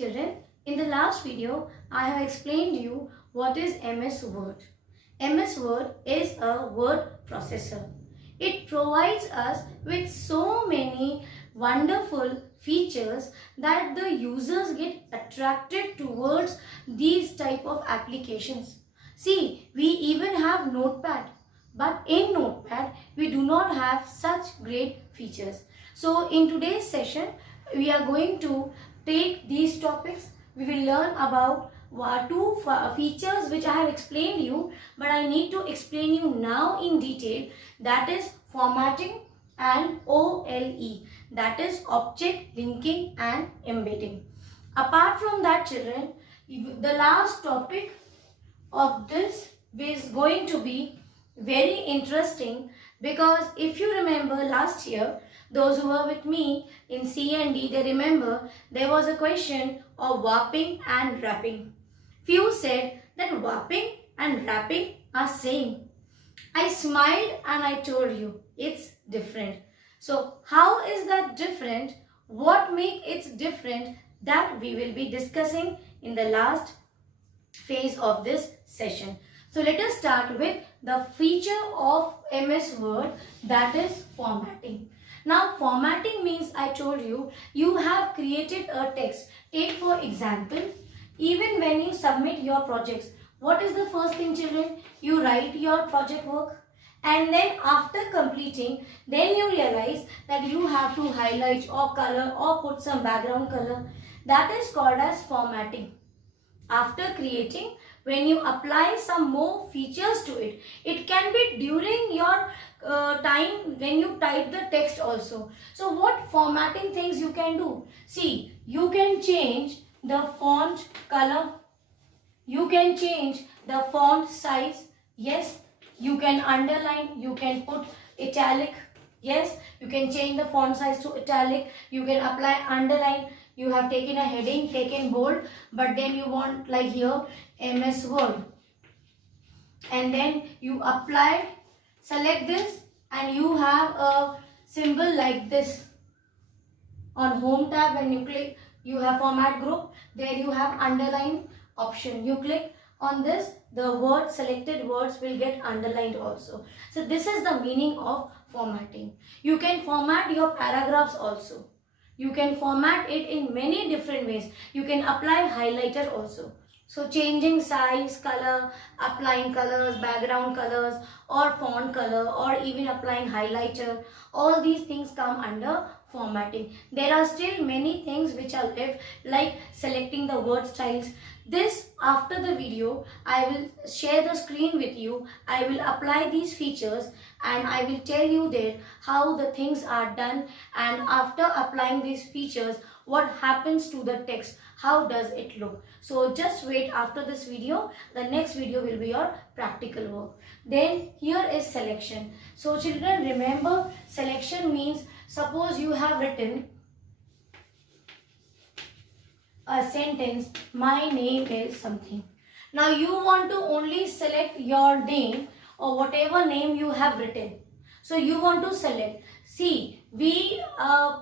Children, in the last video, I have explained you what is MS Word. MS Word is a word processor. It provides us with so many wonderful features that the users get attracted towards these type of applications. See, we even have Notepad, but in Notepad, we do not have such great features. So in today's session, we are going to take these topics. We will learn about two features which I have explained you, but I need to explain you now in detail. That is formatting and OLE, that is object linking and embedding. Apart from that, children, the last topic of this is going to be very interesting, because if you remember last year, those who were with me in C and D, they remember there was a question of warping and wrapping. Few said that warping and wrapping are same. I smiled and I told you it's different. So how is that different? What makes it different? That we will be discussing in the last phase of this session. So let us start with the feature of MS Word, that is formatting. Now formatting means, I told you, you have created a text. Take for example, even when you submit your projects, what is the first thing, children? You write your project work, and then after completing, then you realize that you have to highlight or color or put some background color. That is called as formatting. After creating, when you apply some more features to it, it can be during your time when you type the text also. So what formatting things you can do? See, you can change the font color, you can change the font size, yes, you can underline, you can put italic, yes, you can change the font size to italic, you can apply underline. You have taken a heading, taken bold, but then you want like here MS Word, and then you apply, select this, and you have a symbol like this. On home tab, when you click, you have format group, there you have underline option. You click on this, the word, selected words will get underlined also. So this is the meaning of formatting. You can format your paragraphs also. You can format it in many different ways. You can apply highlighter also. So changing size, color, applying colors, background colors or font color, or even applying highlighter, all these things come under formatting. There are still many things which are left, like selecting the word styles. This, after the video, I will share the screen with you. I will apply these features and I will tell you there how the things are done, and after applying these features, what happens to the text, how does it look. So just wait after this video. The next video will be your practical work. Then here is selection. So children, remember, selection means, suppose you have written a sentence, my name is something. Now you want to only select your name or whatever name you have written. So you want to select. See, we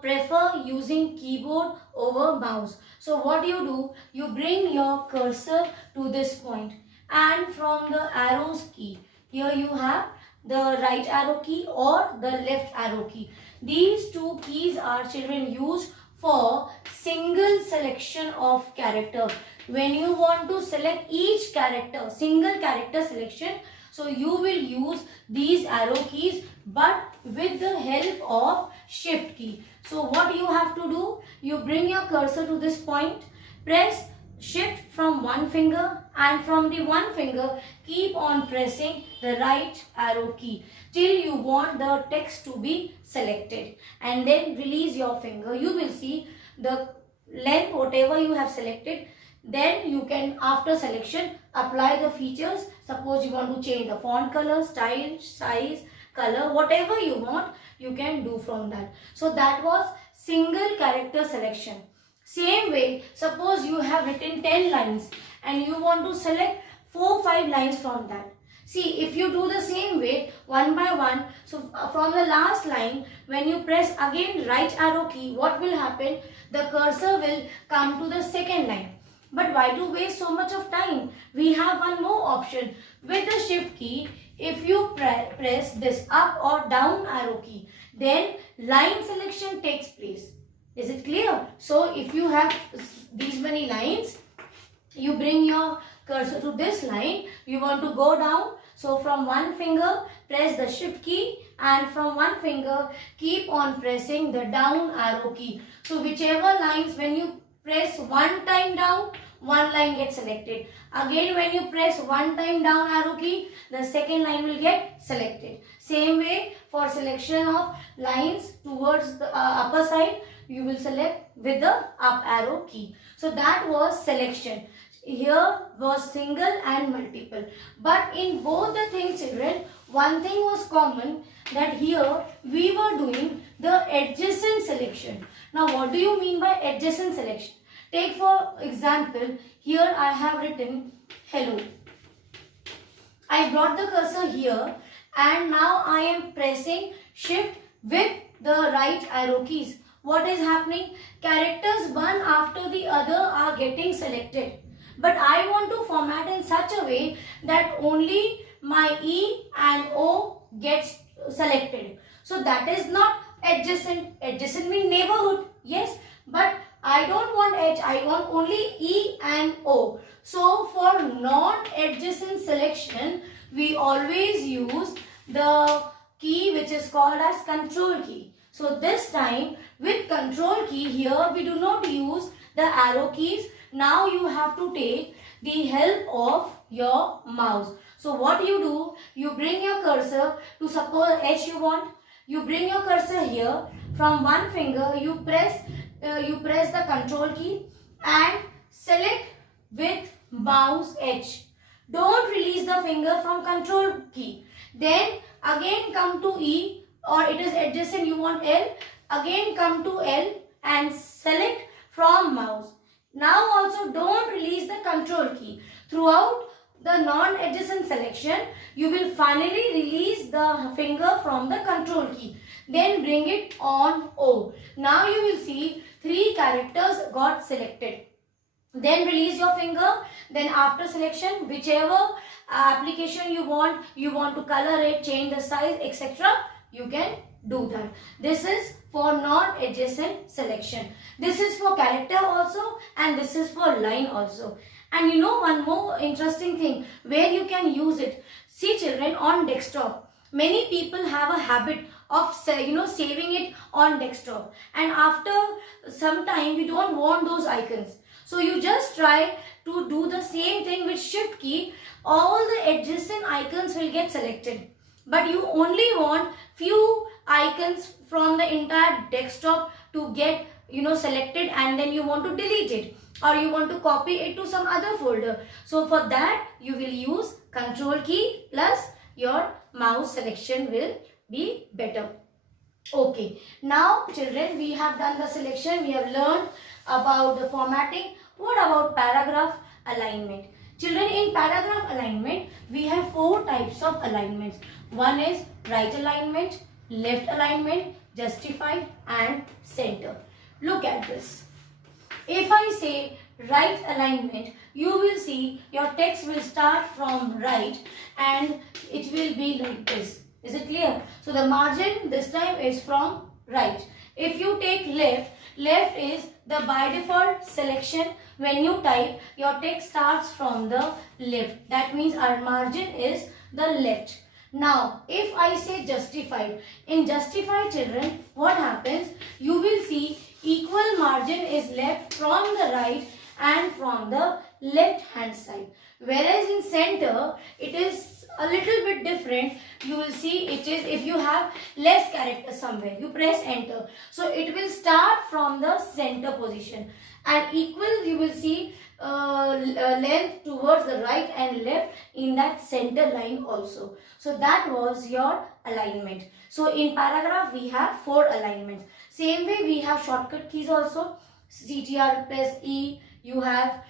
prefer using keyboard over mouse. So what you do, you bring your cursor to this point, and from the arrows key, here you have the right arrow key or the left arrow key. These two keys are, children, used for single selection of character. When you want to select each character, single character selection, so you will use these arrow keys, but with the help of shift key. So what you have to do, you bring your cursor to this point, press shift from one finger, and from the one finger keep on pressing the right arrow key till you want the text to be selected, and then release your finger. You will see the length whatever you have selected. Then you can, after selection, apply the features. Suppose you want to change the font color, style, size, color, whatever you want, you can do from that. So that was single character selection. Same way, suppose you have written 10 lines and you want to select 4-5 lines from that. See, if you do the same way, one by one, so from the last line, when you press again right arrow key, what will happen? The cursor will come to the second line. But why do waste so much of time? We have one more option. With the shift key, if you press this up or down arrow key, then line selection takes place. Is it clear? So if you have these many lines, you bring your cursor to this line, you want to go down, so from one finger press the shift key, and from one finger keep on pressing the down arrow key. So whichever lines, when you press one time down, one line gets selected. Again, when you press one time down arrow key, the second line will get selected. Same way for selection of lines towards the upper side, you will select with the up arrow key. So that was selection. Here was single and multiple. But in both the things, children, one thing was common, that here we were doing the adjacent selection. Now what do you mean by adjacent selection? Take for example, here I have written hello. I brought the cursor here and now I am pressing shift with the right arrow keys. What is happening? Characters one after the other are getting selected. But I want to format in such a way that only my E and O gets selected. So that is not adjacent. Adjacent means neighborhood. Yes, but I don't want H. I want only E and O. So for non-adjacent selection, we always use the key which is called as control key. So this time with control key here, we do not use the arrow keys. Now you have to take the help of your mouse. So what you do, you bring your cursor to suppose H you want. You bring your cursor here. From one finger you press the control key and select with mouse H. Don't release the finger from control key. Then again come to E, or it is adjacent, you want L. Again come to L and select from mouse. Now also don't release the control key. Throughout the non-adjacent selection, you will finally release the finger from the control key. Then bring it on O. Now you will see 3 characters got selected. Then release your finger. Then after selection, whichever application you want to color it, change the size, etc. you can do that. This is for non-adjacent selection. This is for character also, and this is for line also. And you know one more interesting thing where you can use it. See children, on desktop, many people have a habit of saving it on desktop, and after some time you don't want those icons. So you just try to do the same thing with shift key. All the adjacent icons will get selected, but you only want few icons from the entire desktop to get selected, and then you want to delete it or you want to copy it to some other folder. So for that you will use control key plus your mouse selection will be better. Okay, now children, we have done the selection, we have learned about the formatting. What about paragraph alignment? Children, in paragraph alignment, we have 4 types of alignments. One is right alignment, left alignment, justified and center. Look at this. If I say right alignment, you will see your text will start from right and it will be like this. Is it clear? So the margin this time is from right. If you take left, left is the by default selection. When you type, your text starts from the left. That means our margin is the left. Now, if I say justified, in justified children, what happens? You will see equal margin is left from the right and from the left hand side. Whereas in center, it is a little bit different. You will see it is, if you have less characters somewhere, you press enter. So it will start from the center position, and equal you will see length towards the right and left in that center line also. So that was your alignment. So in paragraph we have 4 alignments. Same way we have shortcut keys also. CTR press E, you have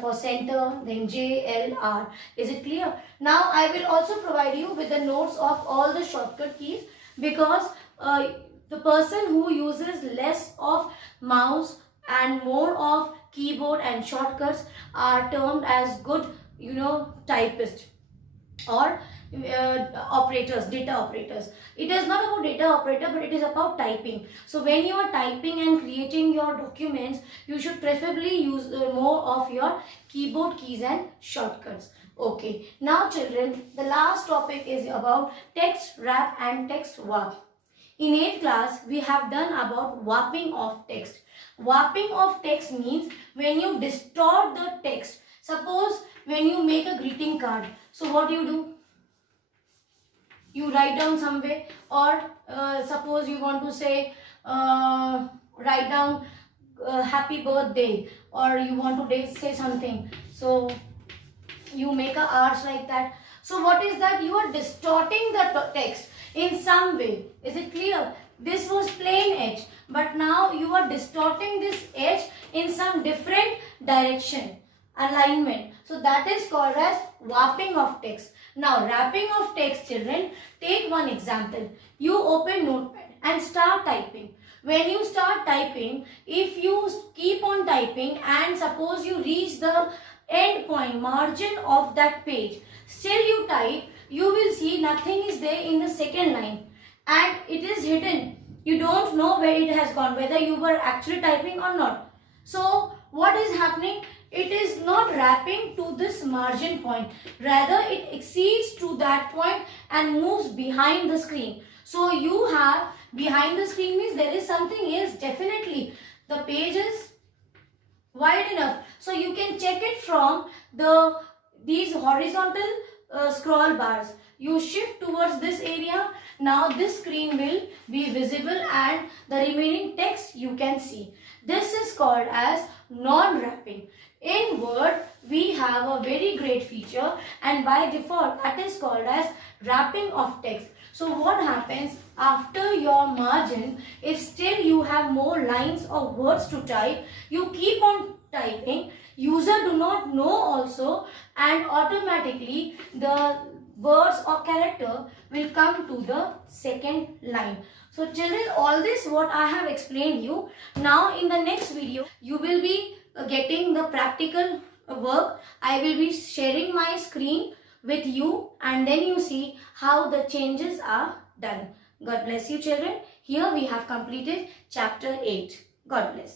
for center, then J, L, R. Is it clear? Now I will also provide you with the notes of all the shortcut keys, because the person who uses less of mouse and more of keyboard and shortcuts are termed as good, typist or operators, data operators. It is not about data operator, but it is about typing. So when you are typing and creating your documents, you should preferably use more of your keyboard keys and shortcuts. Okay, now children, the last topic is about text wrap and text warp. In 8th class, we have done about warping of text. Warping of text means when you distort the text. Suppose when you make a greeting card, so what do? You write down somewhere, or suppose you want to say, write down happy birthday, or you want to say something. So you make a arch like that. So what is that? You are distorting the text in some way. Is it clear? This was plain edge, but now you are distorting this edge in some different direction, alignment. So that is called as warping of text. Now wrapping of text, children, take one example. You open Notepad and start typing. When you start typing, if you keep on typing and suppose you reach the end point, margin of that page, still you type, you will see nothing is there in the second line and it is hidden. You don't know where it has gone, whether you were actually typing or not. So what is happening? It is not wrapping to this margin point. Rather, it exceeds to that point and moves behind the screen. So you have behind the screen means there is something else. Definitely the page is wide enough. So you can check it from these horizontal scroll bars. You shift towards this area. Now this screen will be visible and the remaining text you can see. This is called as non-wrapping. In Word, we have a very great feature, and by default that is called as wrapping of text. So what happens after your margin, if still you have more lines or words to type, you keep on typing, user do not know also, and automatically the words or character will come to the second line. So children, all this what I have explained you. Now in the next video, you will be getting the practical work. I will be sharing my screen with you and then you see how the changes are done. God bless you children. Here we have completed chapter 8. God bless you.